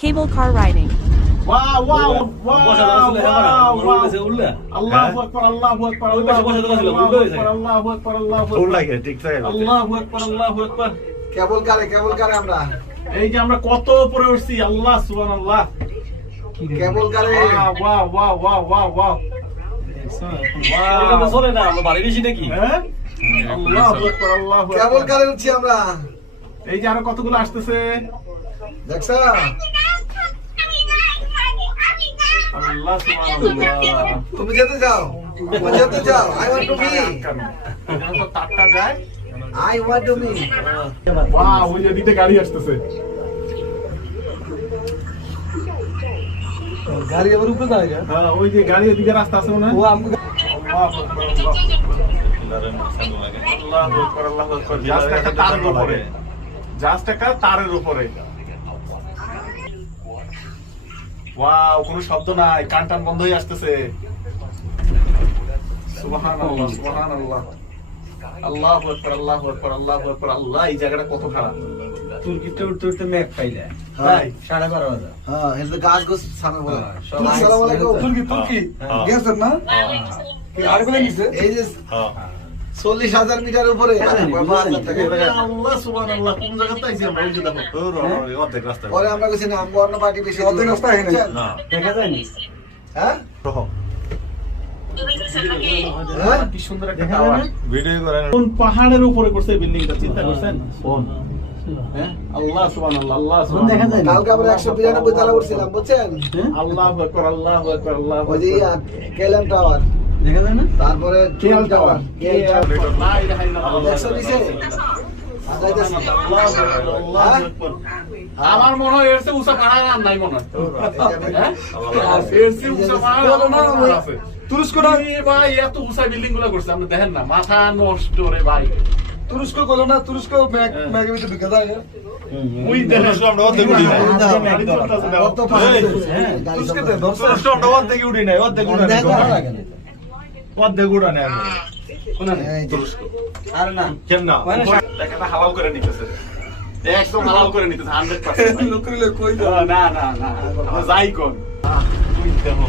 Cable car riding. Wow, wow, wow, বসা দেওয়া ছিল, হ্যাঁ, বাড়া, wow, মনে wow. হয়েছে উল্লে। Allahu Akbar, Allahu Akbar, ওই পাশে বসা দেওয়া ছিল, উল্টো হয়েছে। Allahu Akbar, Allahu ফুল Akbar. লাগে ঠিক থাকে Allahu Akbar, Allahu Akbar. কেবল কারে আমরা এই যে আমরা কত উপরে উঠছি, আল্লাহ সুবহানাল্লাহ। কেবল কারে Wow, wow, wow, wow, wow, wow. ওগুলো তো চলে না, আমরা বাড়ি বেশি নাকি? হ্যাঁ? আল্লাহু আকবার, আল্লাহু আকবার। কেবল কারে উঠছি আমরা এই যে আরো কতগুলো আসতেছে। দেখছো আল্লাহ সুবহানাল্লাহ। তুমি যেতে যাও আই ওয়ান্ট টু মি যেন তো তারটা যায়। I want to me wow, ওই যে দিতে গাড়ি আসতেছে। গাড়ি আবার উপরে দাঁড়ায় হ্যাঁ, ওই যে গাড়ি এদিকে রাস্তা আছে মনে হয়। ও আমাকে আল্লাহু আকবার, আল্লাহু আকবার, আল্লাহু আকবার। জাস্ট একটা তারের উপরে, জাস্ট একটা তারের উপরে। ওয়াও, কোনো শব্দ নাই, কান টান বন্ধ হয়ে আসতেছে। সুবহানাল্লাহ, সুবহানাল্লাহ। আল্লাহু আকবার, আল্লাহু আকবার, আল্লাহু আকবার। আল্লাহ, এই জায়গাটা কত খারাপ। তুর্কিতে উঠতে উঠতে মেঘ পাইলে। তাই? 12:30 হ্যাঁ এটা গাছ গোছ সামনে বলে সব আসসালামু আলাইকুম তুর্কি গেছেন না আর বলে নিছে এই যে 40,000 মিটার উপরে আল্লাহ সুবহানাল্লাহ, কোন জায়গাতে আইছি আমরা? ওই যে দেখো। অর্ধেক রাস্তা পরে আমরা কইছি না আমরা অন্য পার্টি বেশি অর্ধেক রাস্তা হয়নি না দেখা যায়নি। হ্যাঁ হ্যাঁ, কি সুন্দর একটা দেখা টাওয়ার। যায় না? ভিডিও করেন কোন পাহাড়ের উপরে করছে বিল্ডিংটা, চিন্তা করছেন? কোন? হ্যাঁ, আল্লাহ সুবহানাল্লাহ, আল্লাহ দেখা যায় না। কালকে আমরা 192 তলা উঠছিলাম বুঝছেন আল্লাহু আকবার, আল্লাহু আকবার, আল্লাহু ওই যে আকবার। কেলাম টাওয়ার দেখা যায় না? তারপরে কেএল টাওয়ার, কেএল টাওয়ার লা ইলাহা ইল্লাল্লাহ। দেখছো নিচে আগাইতেছি আল্লাহু আকবার। আমার মনে হয় এর চেয়ে উঁচা পাহাড় আর নাই মনে হয়। হ্যাঁ? এর চেয়ে উঁচা পাহাড় আর মনে আছে। তুরস্ক এ ভাই, এত উঁচা বিল্ডিং গুলো করছে, আপনি দেখেন না, মাথা নষ্ট রে ভাই। তুরস্ক কইলো না তুরস্ক ম্যাগের ভিতরে ঢুকে যায় ওই দেখেন, আমরা অর্ধেক উঠি নাই গাড়ি চলতেছে না। কত পাহাড় হ্যাঁ। গাড়ি চলতেছে তুরস্ক আমরা অর্ধেক উঠি নাই অর্ধেক উঠি নাই অর্ধেক উঠা নাই এই যে আর না। কেমনা একটা হালাল করে নিতেছে, একদম হালাল করে নিতেছে 100%। লোকরিলে কই না না না, আমরা যাই কোন। ওই দেখো।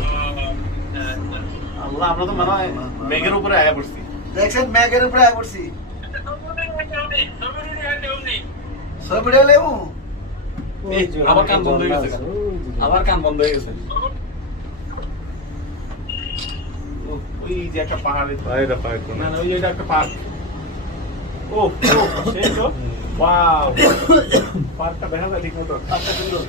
আল্লাহ, আমরা তো মনে হয় মেঘের উপরে আয়া পড়ছি। দেখছেন ম্যাগের উপরে আয় পড়ছি সবড়ে লেবু এই, আবার কান বন্ধ হয়ে গেছে। আবার কান বন্ধ হয়ে গেছে। ওই যে একটা পাহাড়ে, বাইরে পায় কোন না না, ওই যে এটা একটা পার্ক। ও সেই তো, ওয়াও, পার্কটা দেখা যায় ঠিক মতো। পার্কটা সুন্দর।